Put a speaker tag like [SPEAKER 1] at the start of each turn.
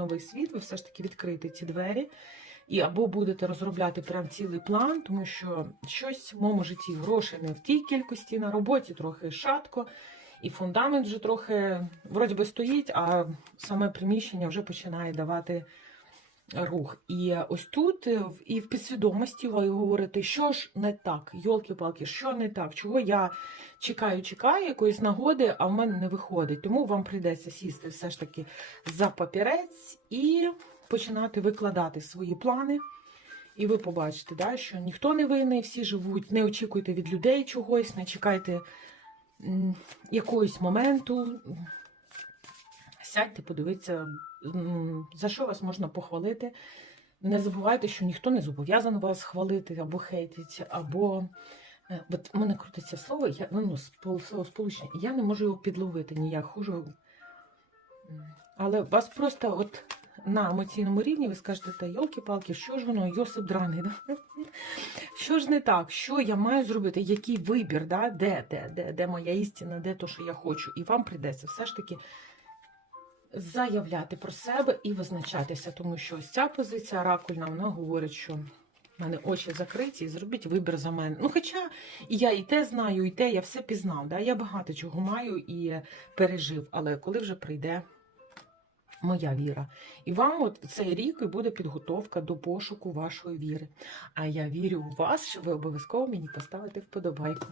[SPEAKER 1] новий світ, ви все ж таки відкрите ці двері. І або будете розробляти прям цілий план, тому що щось в моєму житті грошей не в тій кількості на роботі, трохи шатко, і фундамент вже трохи вроді би стоїть, а саме приміщення вже починає давати рух. І ось тут е, і в підсвідомості ви говорите, що ж не так, йолки-палки, що не так, чого я чекаю, чекаю якоїсь нагоди, а в мене не виходить. Тому вам прийдеться сісти все ж таки за папірець і починати викладати свої плани. І ви побачите, да, що ніхто не винний, всі живуть, не очікуйте від людей чогось, не чекайте якогось моменту. Сядьте, подивіться, за що вас можна похвалити. Не забувайте, що ніхто не зобов'язаний вас хвалити або хейтити, або. е, От в мене крутиться слово, я, ну, спол- слово сполучення, я не можу його підловити ніяк. Хожу. Але вас просто от на емоційному рівні ви скажете, та йолки-палки, що ж воно, Йосип драний, да? що ж не так, що я маю зробити, який вибір, да? де, де, де, де моя істина, де то, що я хочу. І вам прийдеться все ж таки заявляти про себе і визначатися, тому що ось ця позиція оракульна, вона говорить, що в мене очі закриті, і зробіть вибір за мене. Ну, хоча і я і те знаю, і те, я все пізнав. Да? Я багато чого маю і пережив, але коли вже прийде моя віра. І вам от цей рік і буде підготовка до пошуку вашої віри. А я вірю у вас, що ви обов'язково мені поставите вподобайку.